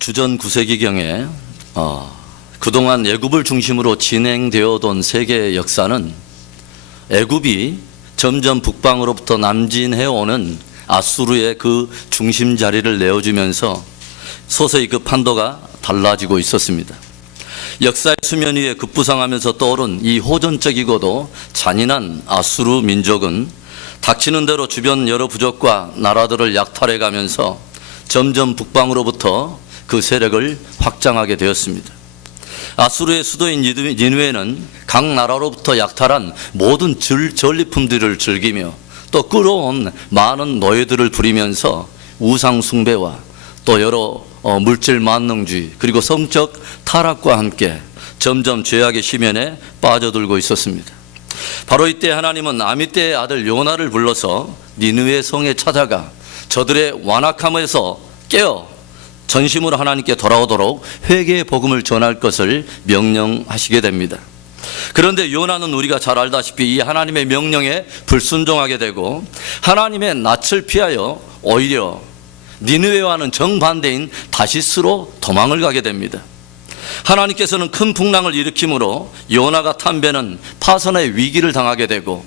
주전 9세기경에 그동안 애굽을 중심으로 진행되어온 세계의 역사는 애굽이 점점 북방으로부터 남진해오는 아수르의 그 중심 자리를 내어주면서 서서히 그 판도가 달라지고 있었습니다. 역사의 수면 위에 급부상하면서 떠오른 이 호전적이고도 잔인한 아수르 민족은 닥치는 대로 주변 여러 부족과 나라들을 약탈해가면서 점점 북방으로부터 그 세력을 확장하게 되었습니다. 아수르의 수도인 니느웨는 각 나라로부터 약탈한 모든 전리품들을 즐기며 또 끌어온 많은 노예들을 부리면서 우상 숭배와 또 여러 물질 만능주의 그리고 성적 타락과 함께 점점 죄악의 심연에 빠져들고 있었습니다. 바로 이때 하나님은 아미떼의 아들 요나를 불러서 니느웨 성에 찾아가 저들의 완악함에서 깨어 전심으로 하나님께 돌아오도록 회개의 복음을 전할 것을 명령하시게 됩니다. 그런데 요나는 우리가 잘 알다시피 이 하나님의 명령에 불순종하게 되고 하나님의 낯을 피하여 오히려 니느웨와는 정반대인 다시스로 도망을 가게 됩니다. 하나님께서는 큰 풍랑을 일으킴으로 요나가 탄 배는 파선의 위기를 당하게 되고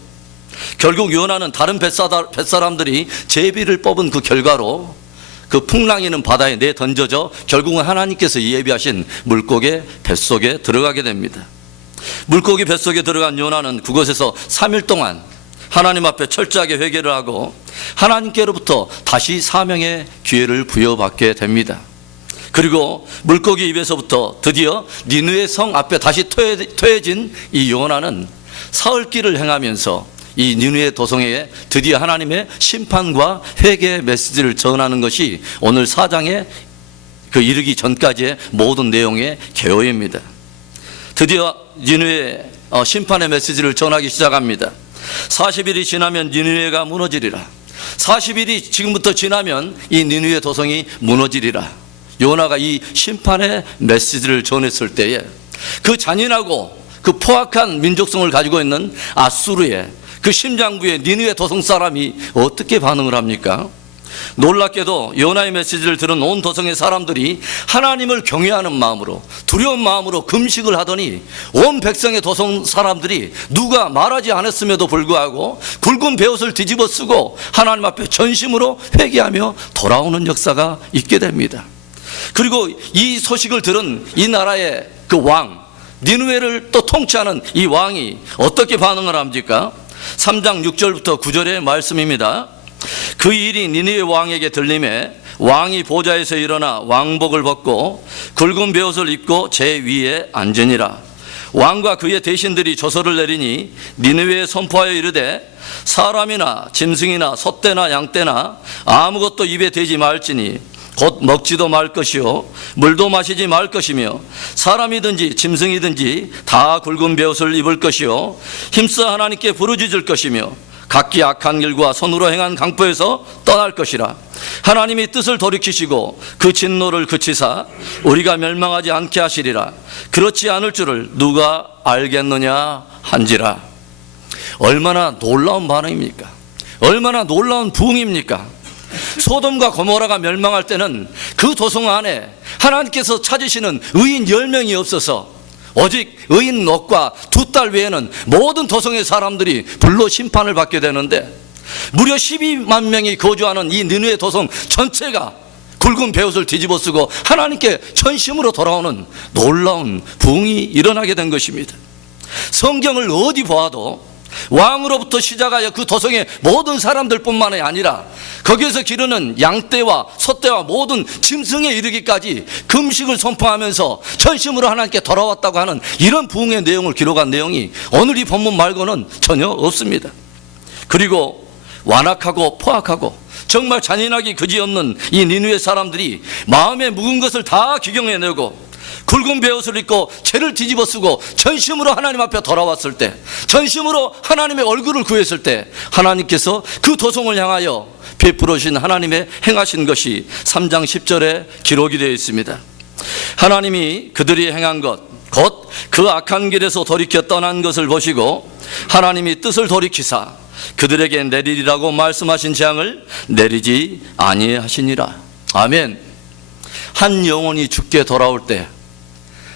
결국 요나는 다른 뱃사람들이 제비를 뽑은 그 결과로 그 풍랑이 있는 바다에 내던져져 결국은 하나님께서 예비하신 물고기 뱃속에 들어가게 됩니다. 물고기 뱃속에 들어간 요나는 그곳에서 3일 동안 하나님 앞에 철저하게 회개를 하고 하나님께로부터 다시 사명의 기회를 부여받게 됩니다. 그리고 물고기 입에서부터 드디어 니느웨 성 앞에 다시 토해진 이 요나는 사흘길을 행하면서 이 니느웨 도성에 드디어 하나님의 심판과 회개의 메시지를 전하는 것이 오늘 4장에 그 이르기 전까지의 모든 내용의 개요입니다. 드디어 니느웨 심판의 메시지를 전하기 시작합니다. 40일이 지나면 니느웨가 무너지리라. 40일이 지금부터 지나면 이 니느웨 도성이 무너지리라. 요나가 이 심판의 메시지를 전했을 때에 그 잔인하고 그 포악한 민족성을 가지고 있는 아수르의 그 심장부의 니느웨 도성 사람이 어떻게 반응을 합니까? 놀랍게도 요나의 메시지를 들은 온 도성의 사람들이 하나님을 경외하는 마음으로 두려운 마음으로 금식을 하더니 온 백성의 도성 사람들이 누가 말하지 않았음에도 불구하고 굵은 베옷을 뒤집어 쓰고 하나님 앞에 전심으로 회개하며 돌아오는 역사가 있게 됩니다. 그리고 이 소식을 들은 이 나라의 그 왕 니느웨를 또 통치하는 이 왕이 어떻게 반응을 합니까? 3장 6절부터 9절의 말씀입니다. 그 일이 니느웨 왕에게 들림에 왕이 보좌에서 일어나 왕복을 벗고 굵은 베옷을 입고 제 위에 앉으니라. 왕과 그의 대신들이 조서를 내리니 니느웨에 선포하여 이르되 사람이나 짐승이나 소떼나 양떼나 아무것도 입에 대지 말지니 곧 먹지도 말 것이요 물도 마시지 말 것이며 사람이든지 짐승이든지 다 굵은 베옷을 입을 것이요 힘써 하나님께 부르짖을 것이며 각기 악한 길과 손으로 행한 강포에서 떠날 것이라. 하나님이 뜻을 돌이키시고 그 진노를 그치사 우리가 멸망하지 않게 하시리라. 그렇지 않을 줄을 누가 알겠느냐 한지라. 얼마나 놀라운 반응입니까? 얼마나 놀라운 부흥입니까? 소돔과 고모라가 멸망할 때는 그 도성 안에 하나님께서 찾으시는 의인 10명이 없어서 오직 의인 롯과 두 딸 외에는 모든 도성의 사람들이 불로 심판을 받게 되는데 무려 12만 명이 거주하는 이 니느웨 도성 전체가 굵은 베옷을 뒤집어 쓰고 하나님께 전심으로 돌아오는 놀라운 부흥이 일어나게 된 것입니다. 성경을 어디 보아도 왕으로부터 시작하여 그 도성의 모든 사람들뿐만이 아니라 거기에서 기르는 양떼와 소떼와 모든 짐승에 이르기까지 금식을 선포하면서 전심으로 하나님께 돌아왔다고 하는 이런 부흥의 내용을 기록한 내용이 오늘 이 본문 말고는 전혀 없습니다. 그리고 완악하고 포악하고 정말 잔인하기 그지없는 이 니느웨 사람들이 마음에 묵은 것을 다 기경해내고 굵은 베옷을 입고 죄를 뒤집어 쓰고 전심으로 하나님 앞에 돌아왔을 때 전심으로 하나님의 얼굴을 구했을 때 하나님께서 그 도성을 향하여 베풀어 주신 하나님의 행하신 것이 3장 10절에 기록이 되어 있습니다. 하나님이 그들이 행한 것 곧 그 악한 길에서 돌이켜 떠난 것을 보시고 하나님이 뜻을 돌이키사 그들에게 내리리라고 말씀하신 재앙을 내리지 아니하시니라. 아멘. 한 영혼이 죽게 돌아올 때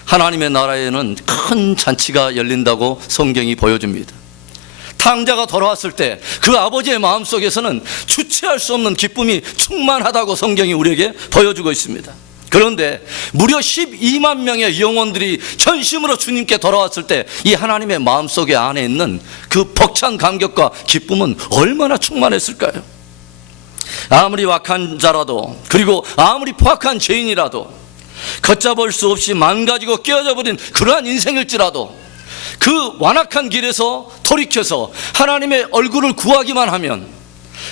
하나님의 나라에는 큰 잔치가 열린다고 성경이 보여줍니다. 탕자가 돌아왔을 때 그 아버지의 마음속에서는 주체할 수 없는 기쁨이 충만하다고 성경이 우리에게 보여주고 있습니다. 그런데 무려 12만 명의 영혼들이 전심으로 주님께 돌아왔을 때 이 하나님의 마음속에 안에 있는 그 벅찬 감격과 기쁨은 얼마나 충만했을까요? 아무리 악한 자라도, 그리고 아무리 포악한 죄인이라도, 걷잡을 수 없이 망가지고 깨어져 버린 그러한 인생일지라도 그 완악한 길에서 돌이켜서 하나님의 얼굴을 구하기만 하면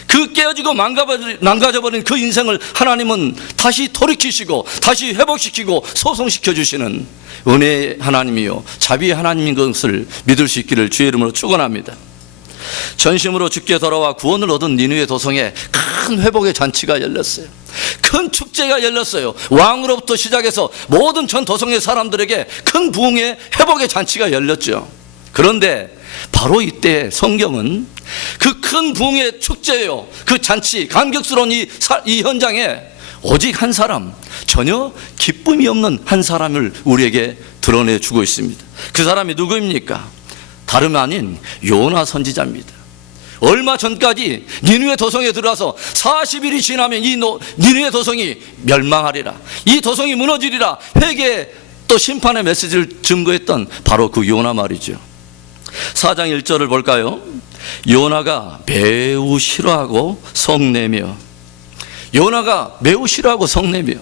그 깨어지고 망가져버린 그 인생을 하나님은 다시 돌이키시고 다시 회복시키고 소송시켜 주시는 은혜의 하나님이요 자비의 하나님인 것을 믿을 수 있기를 주의 이름으로 축원합니다. 전심으로 주께 돌아와 구원을 얻은 니느웨 도성에 큰 회복의 잔치가 열렸어요. 큰 축제가 열렸어요. 왕으로부터 시작해서 모든 전 도성의 사람들에게 큰 부흥의 회복의 잔치가 열렸죠. 그런데 바로 이때 성경은 그 큰 부흥의 축제요, 그 잔치, 감격스러운 이 현장에 오직 한 사람, 전혀 기쁨이 없는 한 사람을 우리에게 드러내주고 있습니다. 그 사람이 누구입니까? 다름 아닌 요나 선지자입니다. 얼마 전까지 니느웨 도성에 들어와서 40일이 지나면 이 니느웨 도성이 멸망하리라, 이 도성이 무너지리라, 회개 또 심판의 메시지를 증거했던 바로 그 요나 말이죠. 4장 1절을 볼까요? 요나가 매우 싫어하고 성내며, 요나가 매우 싫어하고 성내며,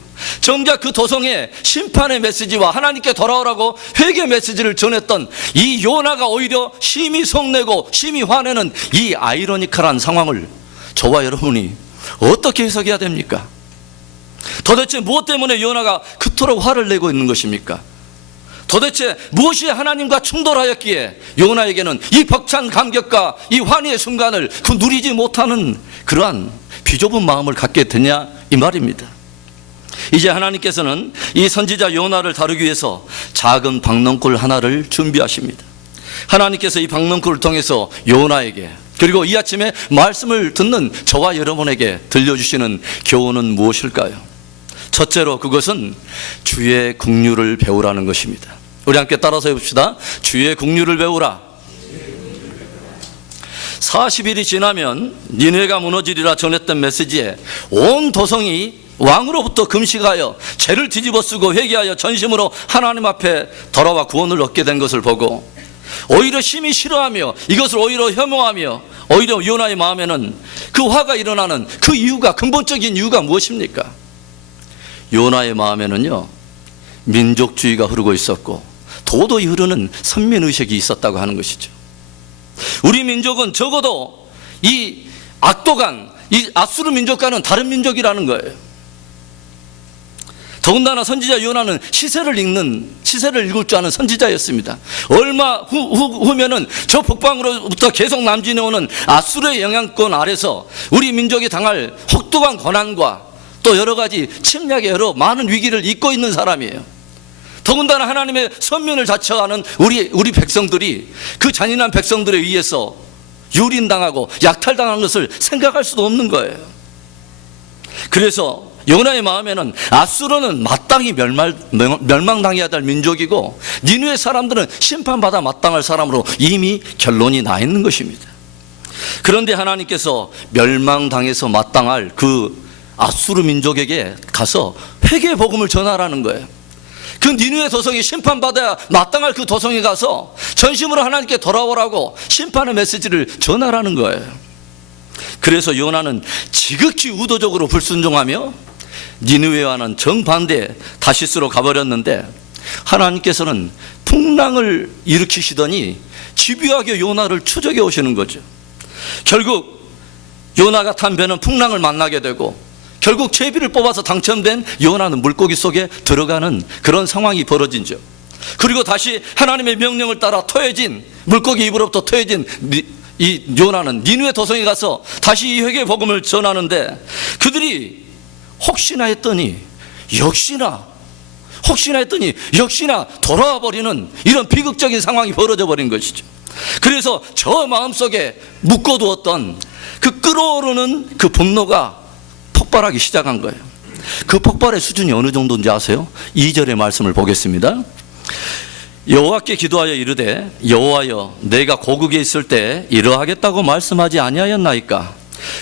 정작 그 도성에 심판의 메시지와 하나님께 돌아오라고 회개 메시지를 전했던 이 요나가 오히려 심히 성내고 심히 화내는 이 아이러니컬한 상황을 저와 여러분이 어떻게 해석해야 됩니까? 도대체 무엇 때문에 요나가 그토록 화를 내고 있는 것입니까? 도대체 무엇이 하나님과 충돌하였기에 요나에게는 이 벅찬 감격과 이 환희의 순간을 누리지 못하는 그러한 비좁은 마음을 갖게 되냐, 이 말입니다. 이제 하나님께서는 이 선지자 요나를 다루기 위해서 작은 박넝쿨 하나를 준비하십니다. 하나님께서 이 박넝쿨을 통해서 요나에게, 그리고 이 아침에 말씀을 듣는 저와 여러분에게 들려주시는 교훈은 무엇일까요? 첫째로 그것은 주의 긍휼을 배우라는 것입니다. 우리 함께 따라서 해봅시다. 주의 긍휼을 배우라. 40일이 지나면 니느웨가 무너지리라 전했던 메시지에 온 도성이 왕으로부터 금식하여 죄를 뒤집어쓰고 회개하여 전심으로 하나님 앞에 돌아와 구원을 얻게 된 것을 보고 오히려 심히 싫어하며 이것을 오히려 혐오하며, 오히려 요나의 마음에는 그 화가 일어나는 그 이유가, 근본적인 이유가 무엇입니까? 요나의 마음에는요, 민족주의가 흐르고 있었고 도도히 흐르는 선민의식이 있었다고 하는 것이죠. 우리 민족은 적어도 이 악도간, 이 아수르 민족과는 다른 민족이라는 거예요. 더군다나 선지자 요나는 시세를 읽을 줄 아는 선지자였습니다. 얼마 후면은 저 북방으로부터 계속 남진해오는 아수르의 영향권 아래서 우리 민족이 당할 혹독한 고난과 또 여러 가지 침략의 여러 많은 위기를 잊고 있는 사람이에요. 더군다나 하나님의 선민을 자처하는 우리 백성들이 그 잔인한 백성들에 의해서 유린당하고 약탈당한 것을 생각할 수도 없는 거예요. 그래서 요나의 마음에는 아수르는 마땅히 멸망당해야 될 민족이고 니느웨 사람들은 심판받아 마땅할 사람으로 이미 결론이 나 있는 것입니다. 그런데 하나님께서 멸망당해서 마땅할 그 아수르 민족에게 가서 회개의 복음을 전하라는 거예요. 그 니느웨 도성이 심판받아야 마땅할 그 도성에 가서 전심으로 하나님께 돌아오라고 심판의 메시지를 전하라는 거예요. 그래서 요나는 지극히 의도적으로 불순종하며 니느웨와는 정반대 다시스로 가버렸는데 하나님께서는 풍랑을 일으키시더니 집요하게 요나를 추적해 오시는 거죠. 결국 요나가 탄 배는 풍랑을 만나게 되고 결국 제비를 뽑아서 당첨된 요나는 물고기 속에 들어가는 그런 상황이 벌어진죠. 그리고 다시 하나님의 명령을 따라 물고기 입으로부터 토해진 이 요나는 니느웨 도성에 가서 다시 이 회개의 복음을 전하는데 그들이 혹시나 했더니 역시나 돌아와 버리는 이런 비극적인 상황이 벌어져 버린 것이죠. 그래서 저 마음속에 묶어두었던 그 끓어오르는 그 분노가 폭발하기 시작한 거예요. 그 폭발의 수준이 어느 정도인지 아세요? 2절의 말씀을 보겠습니다. 여호와께 기도하여 이르되 여호와여 내가 고국에 있을 때 이러하겠다고 말씀하지 아니하였나이까?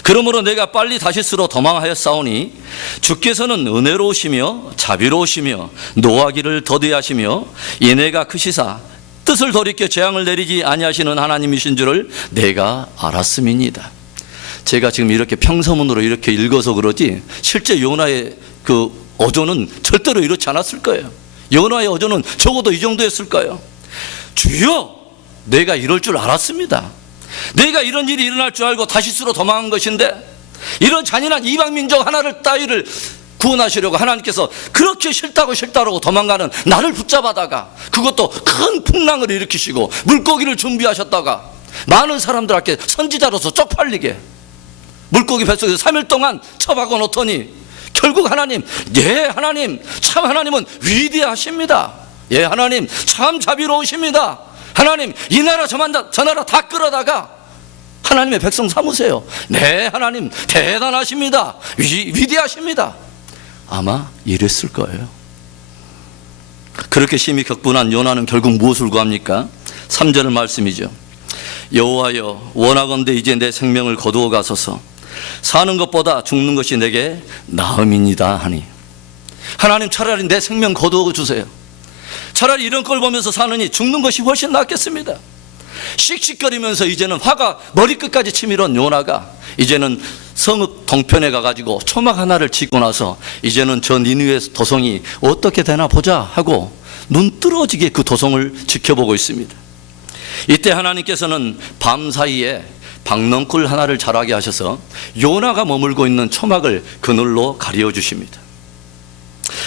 그러므로 내가 빨리 다시스로 도망하였사오니 주께서는 은혜로우시며 자비로우시며 노하기를 더디 하시며 이내가 크시사 뜻을 돌이켜 재앙을 내리지 아니하시는 하나님이신 줄을 내가 알았음이니이다. 제가 지금 이렇게 평서문으로 이렇게 읽어서 그러지 실제 요나의 그 어조는 절대로 이렇지 않았을 거예요. 요나의 어조는 적어도 이 정도였을까요? 주여, 내가 이럴 줄 알았습니다. 내가 이런 일이 일어날 줄 알고 다시스로 도망한 것인데 이런 잔인한 이방 민족 하나를 따위를 구원하시려고 하나님께서 그렇게 싫다고 도망가는 나를 붙잡아다가 그것도 큰 풍랑을 일으키시고 물고기를 준비하셨다가 많은 사람들 앞에 선지자로서 쪽팔리게 물고기 뱃속에서 3일 동안 처박아 놓더니 결국 하나님, 예 하나님, 참 하나님은 위대하십니다. 예 하나님, 참 자비로우십니다. 하나님, 이 나라 저 나라 다 끌어다가 하나님의 백성 삼으세요. 네 하나님, 대단하십니다. 위대하십니다. 아마 이랬을 거예요. 그렇게 심히 격분한 요나는 결국 무엇을 구합니까? 3절 말씀이죠. 여호와여 원하건대 이제 내 생명을 거두어 가소서. 사는 것보다 죽는 것이 내게 나음이니이다 하니, 하나님 차라리 내 생명 거두어 주세요. 차라리 이런 걸 보면서 사느니 죽는 것이 훨씬 낫겠습니다. 씩씩거리면서 이제는 화가 머리끝까지 치밀은 요나가 이제는 성읍 동편에 가가지고 초막 하나를 짓고 나서 이제는 저 니느웨 도성이 어떻게 되나 보자 하고 눈 뜨러지게 그 도성을 지켜보고 있습니다. 이때 하나님께서는 밤 사이에 박넝쿨 하나를 자라게 하셔서 요나가 머물고 있는 초막을 그늘로 가려 주십니다.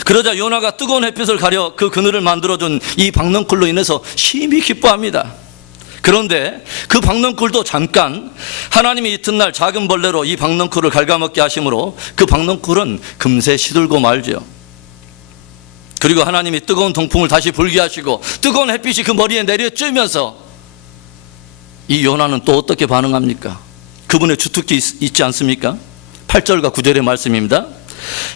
그러자 요나가 뜨거운 햇빛을 가려 그 그늘을 만들어준 이 박넝쿨로 인해서 심히 기뻐합니다. 그런데 그 박넝쿨도 잠깐 하나님이 이튿날 작은 벌레로 이 박넝쿨을 갉아먹게 하심으로 그 박넝쿨은 금세 시들고 말죠. 그리고 하나님이 뜨거운 동풍을 다시 불게 하시고 뜨거운 햇빛이 그 머리에 내려쬐면서 이 요나는 또 어떻게 반응합니까? 그분의 주특기 있지 않습니까? 8절과 9절의 말씀입니다.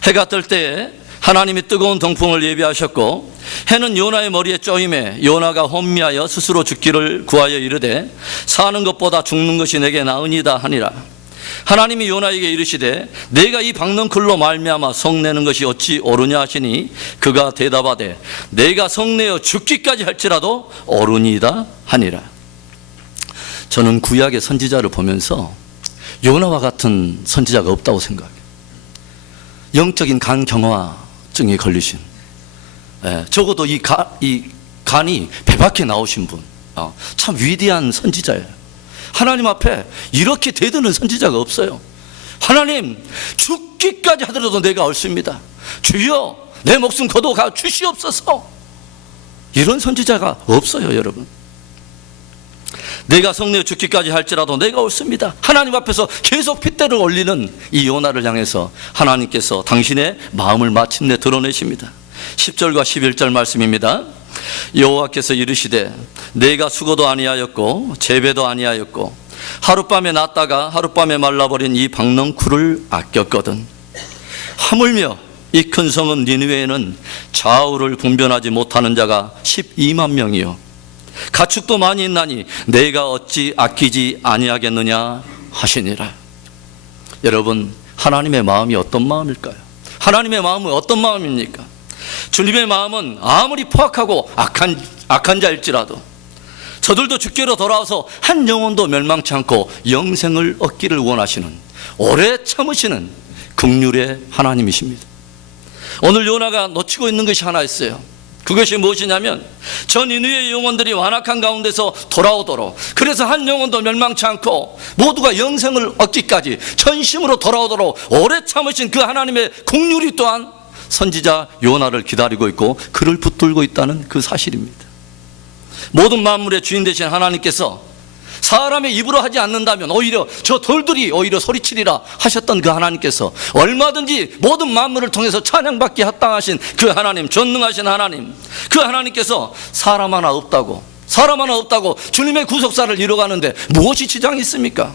해가 뜰 때에 하나님이 뜨거운 동풍을 예비하셨고 해는 요나의 머리에 쪼임에 요나가 혼미하여 스스로 죽기를 구하여 이르되 사는 것보다 죽는 것이 내게 나으니다 하니라. 하나님이 요나에게 이르시되 내가 이 박넝쿨로 말미암아 성내는 것이 어찌 옳으냐 하시니 그가 대답하되 내가 성내어 죽기까지 할지라도 옳으니이다 하니라. 저는 구약의 선지자를 보면서 요나와 같은 선지자가 없다고 생각해요. 영적인 간경화증이 걸리신, 적어도 이 간이 배 밖에 나오신 분, 참 위대한 선지자예요. 하나님 앞에 이렇게 대드는 선지자가 없어요. 하나님, 죽기까지 하더라도 내가 옳습니다. 주여, 내 목숨 거두어 주시옵소서. 이런 선지자가 없어요, 여러분. 내가 성내어 죽기까지 할지라도 내가 옳습니다. 하나님 앞에서 계속 핏대를 올리는 이 요나를 향해서 하나님께서 당신의 마음을 마침내 드러내십니다. 10절과 11절 말씀입니다. 여호와께서 이르시되 내가 수고도 아니하였고 재배도 아니하였고 하룻밤에 났다가 하룻밤에 말라버린 이 박넝쿨을 아꼈거든. 하물며 이 큰 성은 니느웨에는 좌우를 분별하지 못하는 자가 12만 명이요 가축도 많이 있나니 내가 어찌 아끼지 아니하겠느냐 하시니라. 여러분, 하나님의 마음이 어떤 마음일까요? 하나님의 마음은 어떤 마음입니까? 주님의 마음은 아무리 포악하고 악한 자일지라도 저들도 주께로 돌아와서 한 영혼도 멸망치 않고 영생을 얻기를 원하시는, 오래 참으시는 긍휼의 하나님이십니다. 오늘 요나가 놓치고 있는 것이 하나 있어요. 그것이 무엇이냐면 전 니느웨의 영혼들이 완악한 가운데서 돌아오도록, 그래서 한 영혼도 멸망치 않고 모두가 영생을 얻기까지 전심으로 돌아오도록 오래 참으신 그 하나님의 긍휼이 또한 선지자 요나를 기다리고 있고 그를 붙들고 있다는 그 사실입니다. 모든 만물의 주인 되신 하나님께서 사람의 입으로 하지 않는다면 오히려 저 돌들이 오히려 소리치리라 하셨던 그 하나님께서 얼마든지 모든 만물을 통해서 찬양받기 합당하신 그 하나님, 전능하신 하나님, 그 하나님께서 사람 하나 없다고 주님의 구속사를 이뤄가는데 무엇이 지장이 있습니까?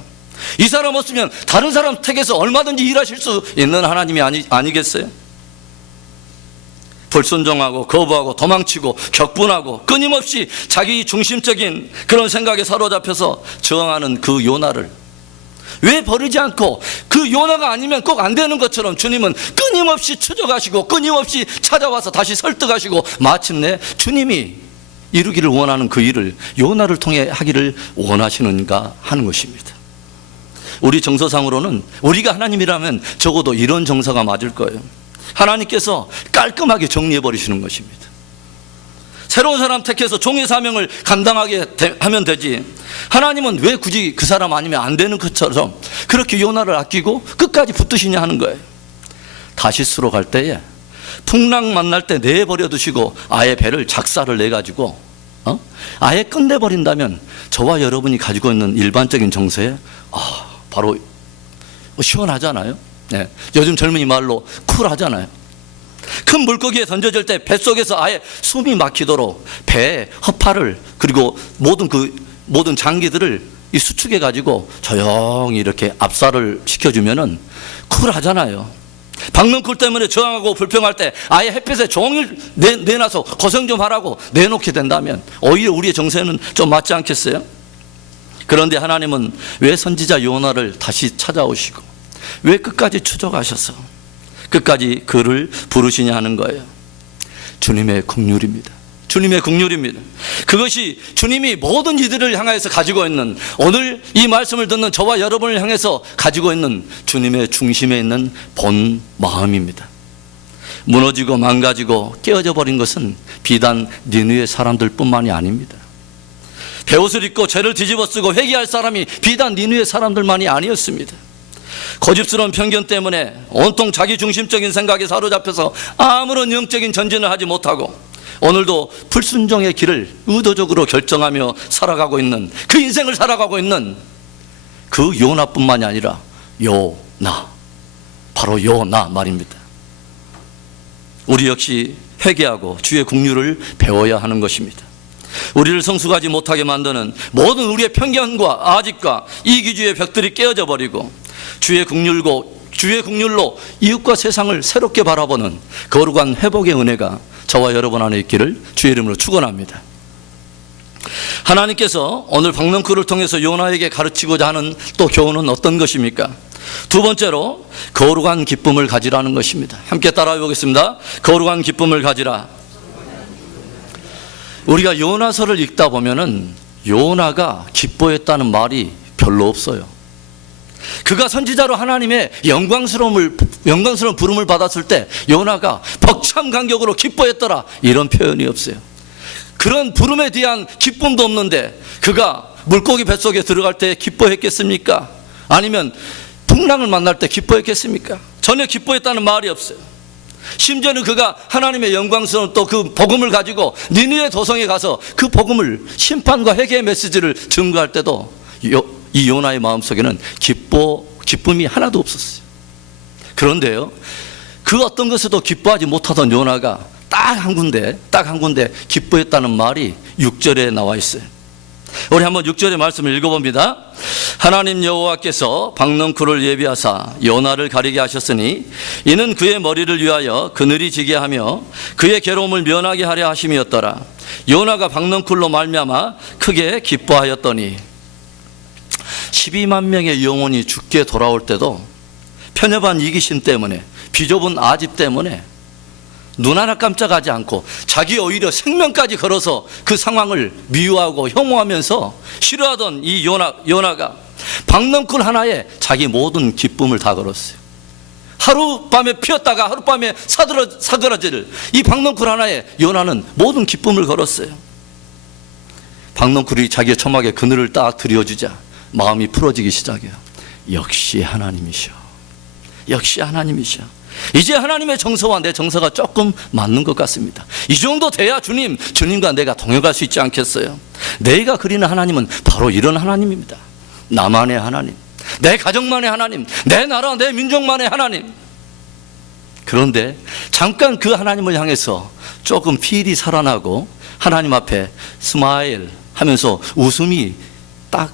이 사람 없으면 다른 사람 택해서 얼마든지 일하실 수 있는 하나님이 아니겠어요? 불순종하고 거부하고 도망치고 격분하고 끊임없이 자기 중심적인 그런 생각에 사로잡혀서 저항하는 그 요나를 왜 버리지 않고 그 요나가 아니면 꼭 안 되는 것처럼 주님은 끊임없이 추적하시고 끊임없이 찾아와서 다시 설득하시고 마침내 주님이 이루기를 원하는 그 일을 요나를 통해 하기를 원하시는가 하는 것입니다. 우리 정서상으로는 우리가 하나님이라면 적어도 이런 정서가 맞을 거예요. 하나님께서 깔끔하게 정리해 버리시는 것입니다. 새로운 사람 택해서 종의 사명을 감당하게 하면 되지, 하나님은 왜 굳이 그 사람 아니면 안 되는 것처럼 그렇게 요나를 아끼고 끝까지 붙드시냐 하는 거예요. 다시스로 갈 때에 풍랑 만날 때 내버려 두시고 아예 배를 작사를 내가지고 아예 끝내버린다면 저와 여러분이 가지고 있는 일반적인 정서에 바로 시원하잖아요. 네. 요즘 젊은이 말로 쿨하잖아요. 큰 물고기에 던져질 때 뱃속에서 아예 숨이 막히도록 배의 허파를 그리고 모든 장기들을 수축해 가지고 조용히 이렇게 압살을 시켜주면은 쿨하잖아요. 박능쿨 때문에 저항하고 불평할 때 아예 햇빛에 종일 내놔서 고생 좀 하라고 내놓게 된다면 오히려 우리의 정서에는 좀 맞지 않겠어요? 그런데 하나님은 왜 선지자 요나를 다시 찾아오시고 왜 끝까지 추적하셔서 끝까지 그를 부르시냐 하는 거예요. 주님의 긍휼입니다. 주님의 긍휼입니다. 그것이 주님이 모든 이들을 향해서 가지고 있는, 오늘 이 말씀을 듣는 저와 여러분을 향해서 가지고 있는 주님의 중심에 있는 본 마음입니다. 무너지고 망가지고 깨어져 버린 것은 비단 니느웨 사람들뿐만이 아닙니다. 베옷을 입고 죄를 뒤집어 쓰고 회개할 사람이 비단 니느웨 사람들만이 아니었습니다. 고집스러운 편견 때문에 온통 자기 중심적인 생각에 사로잡혀서 아무런 영적인 전진을 하지 못하고 오늘도 불순종의 길을 의도적으로 결정하며 살아가고 있는, 그 인생을 살아가고 있는 그 요나뿐만이 아니라 요나, 바로 요나 말입니다. 우리 역시 회개하고 주의 긍휼을 배워야 하는 것입니다. 우리를 성숙하지 못하게 만드는 모든 우리의 편견과 아집과 이기주의 벽들이 깨어져 버리고 주의 긍휼로 이웃과 세상을 새롭게 바라보는 거룩한 회복의 은혜가 저와 여러분 안에 있기를 주의 이름으로 축원합니다. 하나님께서 오늘 박능쿨을 통해서 요나에게 가르치고자 하는 또 교훈은 어떤 것입니까? 두 번째로 거룩한 기쁨을 가지라는 것입니다. 함께 따라해 보겠습니다. 거룩한 기쁨을 가지라. 우리가 요나서를 읽다 보면은 요나가 기뻐했다는 말이 별로 없어요. 그가 선지자로 하나님의 영광스러운 부름을 받았을 때 요나가 벅참 감격으로 기뻐했더라, 이런 표현이 없어요. 그런 부름에 대한 기쁨도 없는데 그가 물고기 뱃속에 들어갈 때 기뻐했겠습니까? 아니면 풍랑을 만날 때 기뻐했겠습니까? 전혀 기뻐했다는 말이 없어요. 심지어는 그가 하나님의 영광스러운 또 그 복음을 가지고 니느웨 도성에 가서 그 복음을, 심판과 회개의 메시지를 증거할 때도 이 요나의 마음속에는 기쁨이 하나도 없었어요. 그런데요, 그 어떤 것에도 기뻐하지 못하던 요나가 딱 한 군데 기뻐했다는 말이 6절에 나와 있어요. 우리 한번 6절의 말씀을 읽어봅니다. 하나님 여호와께서 박능쿨을 예비하사 요나를 가리게 하셨으니 이는 그의 머리를 위하여 그늘이 지게 하며 그의 괴로움을 면하게 하려 하심이었더라. 요나가 박능쿨로 말미암아 크게 기뻐하였더니 12만 명의 영혼이 죽게 돌아올 때도 편협한 이기심 때문에, 비좁은 아집 때문에 눈 하나 깜짝하지 않고 자기 오히려 생명까지 걸어서 그 상황을 미워하고 혐오하면서 싫어하던 이 요나가 박능쿨 하나에 자기 모든 기쁨을 다 걸었어요. 하룻밤에 피었다가 하룻밤에 사그라질 이 박능쿨 하나에 요나는 모든 기쁨을 걸었어요. 박능쿨이 자기의 초막에 그늘을 딱 들여주자 마음이 풀어지기 시작해요. 역시 하나님이셔. 역시 하나님이셔. 이제 하나님의 정서와 내 정서가 조금 맞는 것 같습니다. 이 정도 돼야 주님과 내가 동행할 수 있지 않겠어요? 내가 그리는 하나님은 바로 이런 하나님입니다. 나만의 하나님, 내 가정만의 하나님, 내 나라 내 민족만의 하나님. 그런데 잠깐 그 하나님을 향해서 조금 필이 살아나고 하나님 앞에 스마일 하면서 웃음이 딱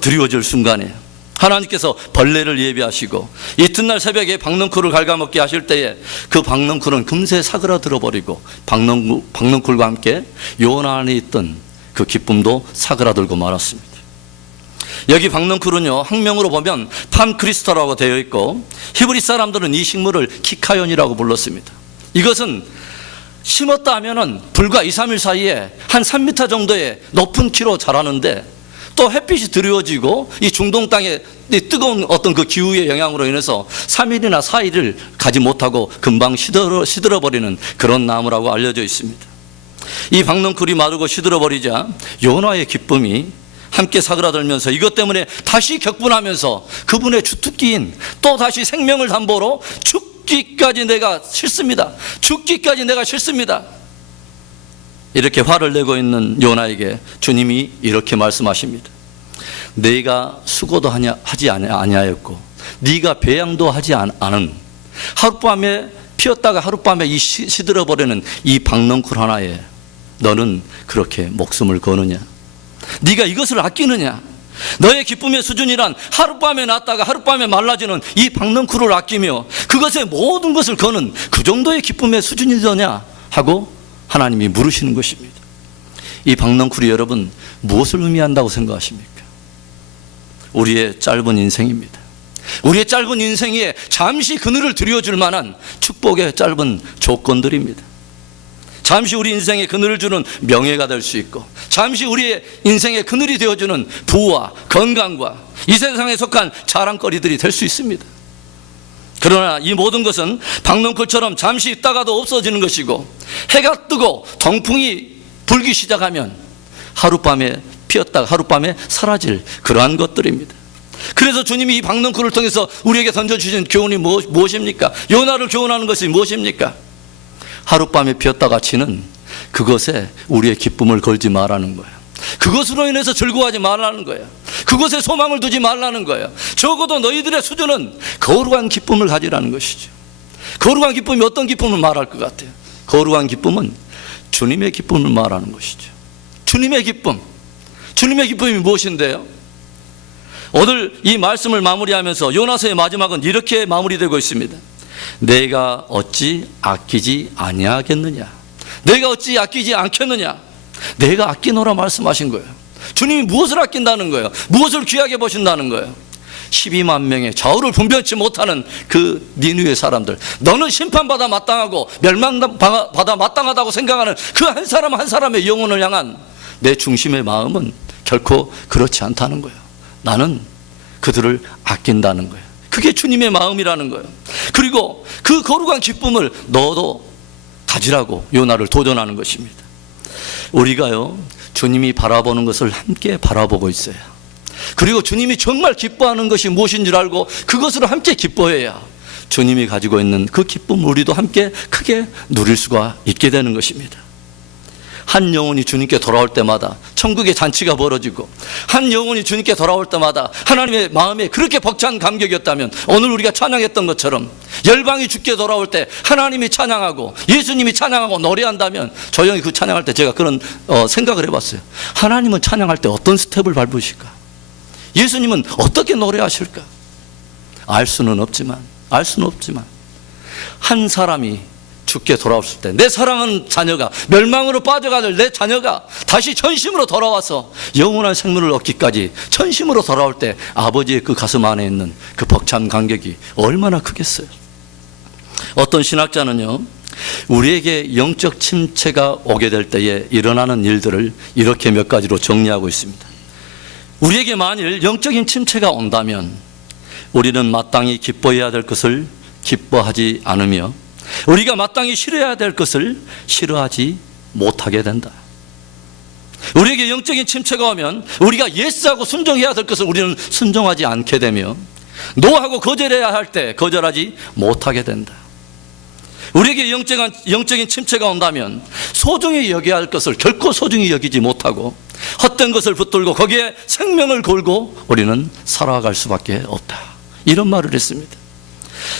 드리워질 순간에 하나님께서 벌레를 예비하시고 이튿날 새벽에 박넝쿨을 갉아먹게 하실 때에 그 박넝쿨은 금세 사그라들어 버리고 박넝쿨과 함께 요나 안에 있던 그 기쁨도 사그라들고 말았습니다. 여기 박넝쿨은요, 학명으로 보면 팜크리스토라고 되어 있고 히브리 사람들은 이 식물을 키카연이라고 불렀습니다. 이것은 심었다 하면은 불과 2, 3일 사이에 한 3m 정도의 높은 키로 자라는데, 또 햇빛이 드리워지고 이 중동 땅의 뜨거운 어떤 그 기후의 영향으로 인해서 3일이나 4일을 가지 못하고 금방 시들어버리는 그런 나무라고 알려져 있습니다. 이 박넝쿨이 마르고 시들어버리자 요나의 기쁨이 함께 사그라들면서 이것 때문에 다시 격분하면서 그분의 주특기인 또 다시 생명을 담보로 죽기까지 내가 싫습니다, 죽기까지 내가 싫습니다, 이렇게 화를 내고 있는 요나에게 주님이 이렇게 말씀하십니다. 내가 수고도 하지 아니하였고 네가 배양도 하지 않은, 하룻밤에 피었다가 하룻밤에 시들어버리는 이 박넝쿨 하나에 너는 그렇게 목숨을 거느냐? 네가 이것을 아끼느냐? 너의 기쁨의 수준이란 하룻밤에 났다가 하룻밤에 말라지는 이 박넝쿨을 아끼며 그것에 모든 것을 거는 그 정도의 기쁨의 수준이더냐 하고 하나님이 물으시는 것입니다. 이 박넝쿨이 여러분 무엇을 의미한다고 생각하십니까? 우리의 짧은 인생입니다. 우리의 짧은 인생에 잠시 그늘을 드려줄 만한 축복의 짧은 조건들입니다. 잠시 우리 인생에 그늘을 주는 명예가 될 수 있고, 잠시 우리의 인생에 그늘이 되어주는 부와 건강과 이 세상에 속한 자랑거리들이 될 수 있습니다. 그러나 이 모든 것은 박넝쿨처럼 잠시 있다가도 없어지는 것이고, 해가 뜨고 동풍이 불기 시작하면 하룻밤에 피었다가 하룻밤에 사라질 그러한 것들입니다. 그래서 주님이 이 박넝쿨을 통해서 우리에게 던져주신 교훈이 무엇입니까? 요나를 교훈하는 것이 무엇입니까? 하룻밤에 피었다가 지는 그것에 우리의 기쁨을 걸지 말라는 거예요. 그것으로 인해서 즐거워하지 말라는 거예요. 그것에 소망을 두지 말라는 거예요. 적어도 너희들의 수준은 거룩한 기쁨을 가지라는 것이죠. 거룩한 기쁨이 어떤 기쁨을 말할 것 같아요? 거룩한 기쁨은 주님의 기쁨을 말하는 것이죠. 주님의 기쁨. 주님의 기쁨이 무엇인데요? 오늘 이 말씀을 마무리하면서 요나서의 마지막은 이렇게 마무리되고 있습니다. 내가 어찌 아끼지 아니하겠느냐? 내가 어찌 아끼지 않겠느냐? 내가 아끼노라 말씀하신 거예요. 주님이 무엇을 아낀다는 거예요? 무엇을 귀하게 보신다는 거예요? 12만 명의 좌우를 분별치 못하는 그 니느웨 사람들, 너는 심판받아 마땅하고 멸망받아 마땅하다고 생각하는 그 한 사람 한 사람의 영혼을 향한 내 중심의 마음은 결코 그렇지 않다는 거예요. 나는 그들을 아낀다는 거예요. 그게 주님의 마음이라는 거예요. 그리고 그 거룩한 기쁨을 너도 가지라고 요나를 도전하는 것입니다. 우리가요, 주님이 바라보는 것을 함께 바라보고 있어야, 그리고 주님이 정말 기뻐하는 것이 무엇인 줄 알고 그것으로 함께 기뻐해야 주님이 가지고 있는 그 기쁨을 우리도 함께 크게 누릴 수가 있게 되는 것입니다. 한 영혼이 주님께 돌아올 때마다 천국의 잔치가 벌어지고, 한 영혼이 주님께 돌아올 때마다 하나님의 마음에 그렇게 벅찬 감격이었다면, 오늘 우리가 찬양했던 것처럼 열방이 주께 돌아올 때 하나님이 찬양하고 예수님이 찬양하고 노래한다면, 조용히 그 찬양할 때 제가 그런 생각을 해봤어요. 하나님은 찬양할 때 어떤 스텝을 밟으실까? 예수님은 어떻게 노래하실까? 알 수는 없지만 한 사람이 주께 돌아왔을 때 내 사랑하는 자녀가, 멸망으로 빠져가는 내 자녀가 다시 전심으로 돌아와서 영원한 생명을 얻기까지 전심으로 돌아올 때 아버지의 그 가슴 안에 있는 그 벅찬 감격이 얼마나 크겠어요. 어떤 신학자는요, 우리에게 영적 침체가 오게 될 때에 일어나는 일들을 이렇게 몇 가지로 정리하고 있습니다. 우리에게 만일 영적인 침체가 온다면 우리는 마땅히 기뻐해야 될 것을 기뻐하지 않으며, 우리가 마땅히 싫어해야 될 것을 싫어하지 못하게 된다. 우리에게 영적인 침체가 오면 우리가 예스하고 순종해야 될 것을 우리는 순종하지 않게 되며, 노하고 거절해야 할 때 거절하지 못하게 된다. 우리에게 영적인 침체가 온다면 소중히 여겨야 할 것을 결코 소중히 여기지 못하고 헛된 것을 붙들고 거기에 생명을 걸고 우리는 살아갈 수밖에 없다. 이런 말을 했습니다.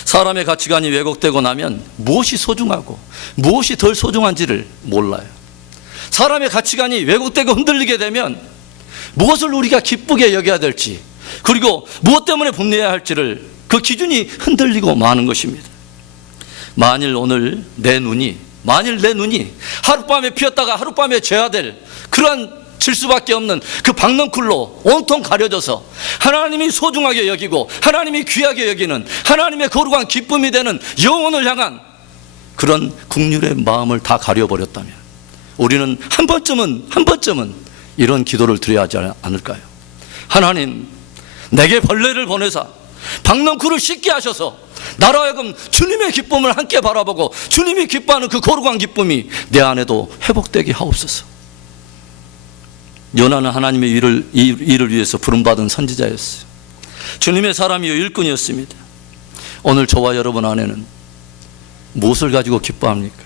사람의 가치관이 왜곡되고 나면 무엇이 소중하고 무엇이 덜 소중한지를 몰라요. 사람의 가치관이 왜곡되고 흔들리게 되면 무엇을 우리가 기쁘게 여겨야 될지, 그리고 무엇 때문에 분내야 할지를 그 기준이 흔들리고 마는 것입니다. 만일 내 눈이 하룻밤에 피었다가 하룻밤에 져야 될 그러한 질 수밖에 없는 그 박넝쿨로 온통 가려져서 하나님이 소중하게 여기고 하나님이 귀하게 여기는 하나님의 거룩한 기쁨이 되는 영혼을 향한 그런 국률의 마음을 다 가려버렸다면 우리는 한 번쯤은 이런 기도를 드려야 하지 않을까요? 하나님, 내게 벌레를 보내사 박넝쿨을 씻게 하셔서 나로 하여금 주님의 기쁨을 함께 바라보고 주님이 기뻐하는 그 거룩한 기쁨이 내 안에도 회복되게 하옵소서. 요나는 하나님의 일을 위해서 부름받은 선지자였어요. 주님의 사람이요 일꾼이었습니다. 오늘 저와 여러분 안에는 무엇을 가지고 기뻐합니까?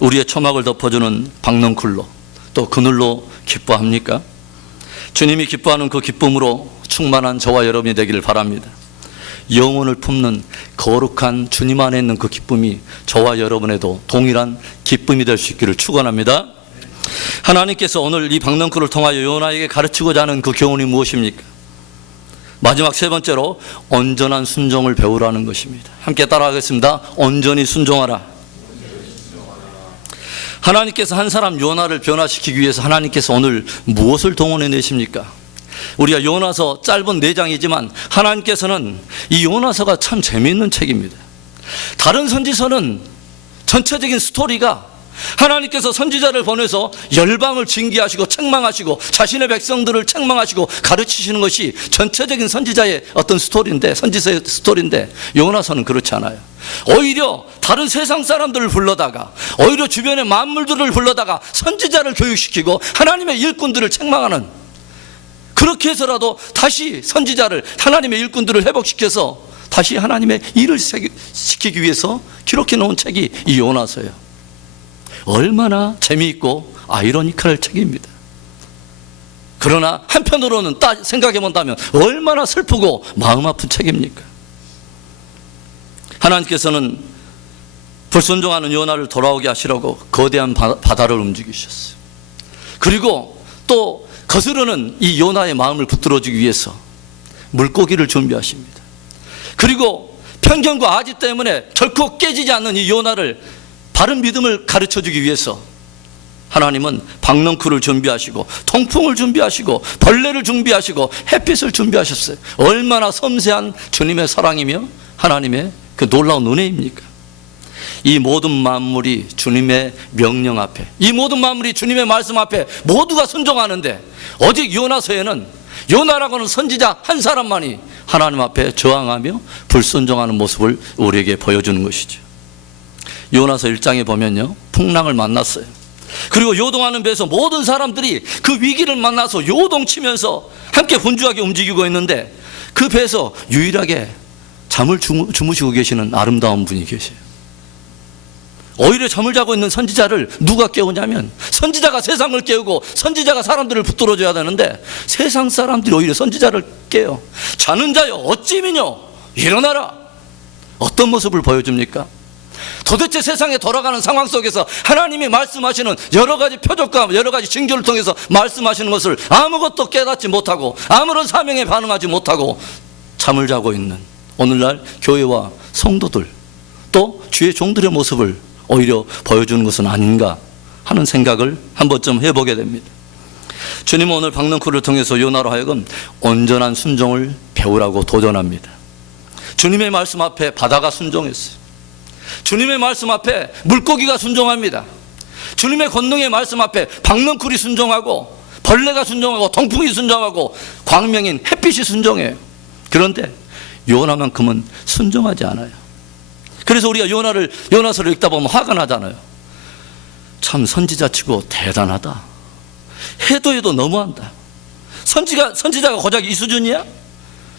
우리의 초막을 덮어주는 박넝쿨로 또 그늘로 기뻐합니까? 주님이 기뻐하는 그 기쁨으로 충만한 저와 여러분이 되기를 바랍니다. 영혼을 품는 거룩한 주님 안에 있는 그 기쁨이 저와 여러분에도 동일한 기쁨이 될 수 있기를 축원합니다. 하나님께서 오늘 이 박넝쿨을 통하여 요나에게 가르치고자 하는 그 교훈이 무엇입니까? 마지막 세 번째로 온전한 순종을 배우라는 것입니다. 함께 따라하겠습니다. 온전히 순종하라. 하나님께서 한 사람 요나를 변화시키기 위해서 하나님께서 오늘 무엇을 동원해 내십니까? 우리가 요나서 짧은 4장이지만 하나님께서는 이 요나서가 참 재미있는 책입니다. 다른 선지서는 전체적인 스토리가 하나님께서 선지자를 보내서 열방을 징계하시고 책망하시고 자신의 백성들을 책망하시고 가르치시는 것이 전체적인 선지자의 어떤 스토리인데, 선지서의 스토리인데, 요나서는 그렇지 않아요. 오히려 다른 세상 사람들을 불러다가, 오히려 주변의 만물들을 불러다가 선지자를 교육시키고 하나님의 일꾼들을 책망하는, 그렇게 해서라도 다시 선지자를, 하나님의 일꾼들을 회복시켜서 다시 하나님의 일을 시키기 위해서 기록해 놓은 책이 이 요나서예요. 얼마나 재미있고 아이러니컬 책입니다. 그러나 한편으로는 생각해 본다면 얼마나 슬프고 마음 아픈 책입니까? 하나님께서는 불순종하는 요나를 돌아오게 하시려고 거대한 바다를 움직이셨어요. 그리고 또 거스르는 이 요나의 마음을 붙들어주기 위해서 물고기를 준비하십니다. 그리고 편견과 아지 때문에 결코 깨지지 않는 이 요나를 바른 믿음을 가르쳐주기 위해서 하나님은 박넝쿨을 준비하시고 통풍을 준비하시고 벌레를 준비하시고 햇빛을 준비하셨어요. 얼마나 섬세한 주님의 사랑이며 하나님의 그 놀라운 은혜입니까? 이 모든 만물이 주님의 명령 앞에, 이 모든 만물이 주님의 말씀 앞에 모두가 순종하는데 오직 요나서에는 요나라고 하는 선지자 한 사람만이 하나님 앞에 저항하며 불순종하는 모습을 우리에게 보여주는 것이죠. 요나서 1장에 보면요, 풍랑을 만났어요. 그리고 요동하는 배에서 모든 사람들이 그 위기를 만나서 요동치면서 함께 분주하게 움직이고 있는데 그 배에서 유일하게 잠을 주무시고 계시는 아름다운 분이 계세요. 오히려 잠을 자고 있는 선지자를 누가 깨우냐면 선지자가 세상을 깨우고 선지자가 사람들을 붙들어줘야 되는데 세상 사람들이 오히려 선지자를 깨요. 자는 자여 어찌미뇨 일어나라. 어떤 모습을 보여줍니까? 도대체 세상에 돌아가는 상황 속에서 하나님이 말씀하시는 여러 가지 표적과 여러 가지 징조를 통해서 말씀하시는 것을 아무것도 깨닫지 못하고 아무런 사명에 반응하지 못하고 잠을 자고 있는 오늘날 교회와 성도들 또 주의 종들의 모습을 오히려 보여주는 것은 아닌가 하는 생각을 한 번쯤 해보게 됩니다. 주님은 오늘 박넝쿨을 통해서 요나로 하여금 온전한 순종을 배우라고 도전합니다. 주님의 말씀 앞에 바다가 순종했어요. 주님의 말씀 앞에 물고기가 순종합니다. 주님의 권능의 말씀 앞에 박넝쿨이 순종하고 벌레가 순종하고 통풍이 순종하고 광명인 햇빛이 순종해요. 그런데 요나만큼은 순종하지 않아요. 그래서 우리가 요나서를 읽다 보면 화가 나잖아요. 참 선지자치고 대단하다. 해도 너무한다. 선지자가 고작 이 수준이야?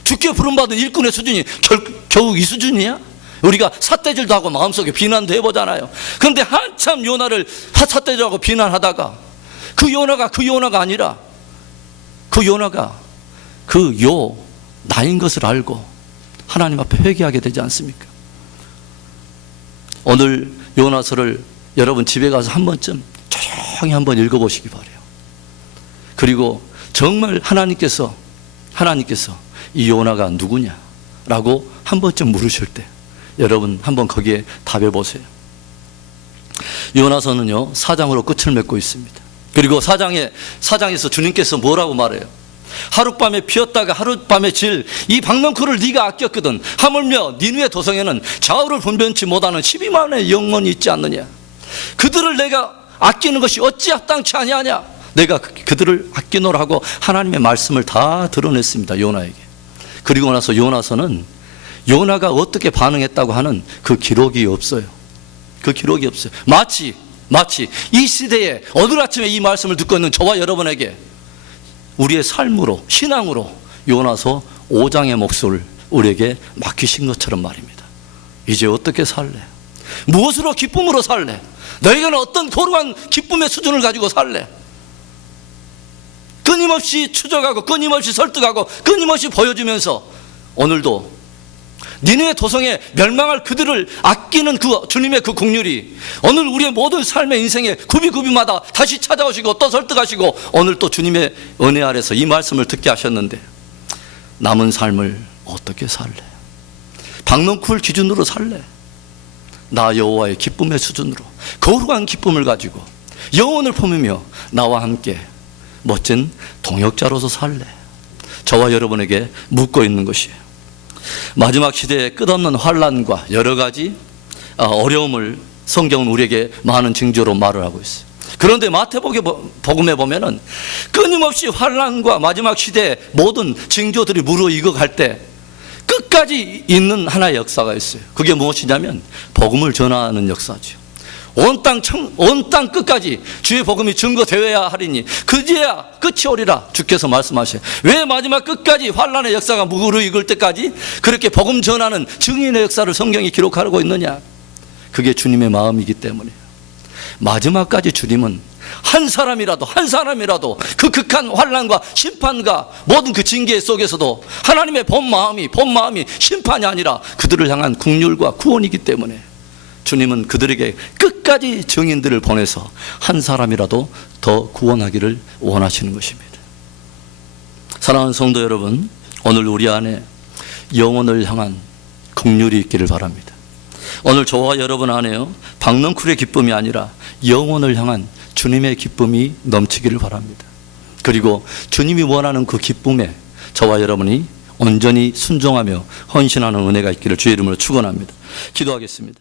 주께 부름받은 일꾼의 수준이 겨우 이 수준이야? 우리가 삿대질도 하고 마음속에 비난도 해보잖아요. 그런데 한참 요나를 삿대질하고 비난하다가 그 요나가 아니라 그 요나가 그 나인 것을 알고 하나님 앞에 회개하게 되지 않습니까? 오늘 요나서를 여러분 집에 가서 한 번쯤 조용히 한번 읽어보시기 바라요. 그리고 정말 하나님께서 이 요나가 누구냐라고 한 번쯤 물으실 때 여러분 한번 거기에 답해 보세요. 요나서는요 4장으로 끝을 맺고 있습니다. 그리고 4장에서 주님께서 뭐라고 말해요? 하룻밤에 피었다가 하룻밤에 질 이 박넝쿨을 네가 아꼈거든. 하물며 니누의 도성에는 좌우를 분변치 못하는 12만의 영혼이 있지 않느냐. 그들을 내가 아끼는 것이 어찌 합당치 아니하냐. 내가 그들을 아끼노라고 하나님의 말씀을 다 드러냈습니다. 요나에게. 그리고 나서 요나서는 요나가 어떻게 반응했다고 하는 그 기록이 없어요. 그 기록이 없어요. 마치 이 시대에 오늘 아침에 이 말씀을 듣고 있는 저와 여러분에게 우리의 삶으로 신앙으로 요나서 5장의 몫을 우리에게 맡기신 것처럼 말입니다. 이제 어떻게 살래? 무엇으로 기쁨으로 살래? 너희는 어떤 고루한 기쁨의 수준을 가지고 살래? 끊임없이 추적하고 끊임없이 설득하고 끊임없이 보여주면서 오늘도 니네의 도성에 멸망할 그들을 아끼는 그 주님의 그 긍휼이 오늘 우리의 모든 삶의 인생의 구비구비마다 다시 찾아오시고 또 설득하시고 오늘 또 주님의 은혜 아래서 이 말씀을 듣게 하셨는데 남은 삶을 어떻게 살래? 박넝쿨 기준으로 살래? 나 여호와의 기쁨의 수준으로 거룩한 기쁨을 가지고 영혼을 품으며 나와 함께 멋진 동역자로서 살래? 저와 여러분에게 묻고 있는 것이에요. 마지막 시대의 끝없는 환난과 여러 가지 어려움을 성경은 우리에게 많은 징조로 말을 하고 있어요. 그런데 마태복음에 보면은 끊임없이 환난과 마지막 시대의 모든 징조들이 무르익어갈 때 끝까지 있는 하나의 역사가 있어요. 그게 무엇이냐면 복음을 전하는 역사죠. 온 땅 끝까지 주의 복음이 증거되어야 하리니 그제야 끝이 오리라 주께서 말씀하셔요. 왜 마지막 끝까지 환난의 역사가 무르익을 때까지 그렇게 복음 전하는 증인의 역사를 성경이 기록하고 있느냐? 그게 주님의 마음이기 때문이에요. 마지막까지 주님은 한 사람이라도 그 극한 환난과 심판과 모든 그 징계 속에서도 하나님의 본 마음이 심판이 아니라 그들을 향한 긍휼과 구원이기 때문에 주님은 그들에게 끝까지 증인들을 보내서 한 사람이라도 더 구원하기를 원하시는 것입니다. 사랑하는 성도 여러분, 오늘 우리 안에 영혼을 향한 긍휼이 있기를 바랍니다. 오늘 저와 여러분 안에요 박넝쿨의 기쁨이 아니라 영혼을 향한 주님의 기쁨이 넘치기를 바랍니다. 그리고 주님이 원하는 그 기쁨에 저와 여러분이 온전히 순종하며 헌신하는 은혜가 있기를 주의 이름으로 축원합니다. 기도하겠습니다.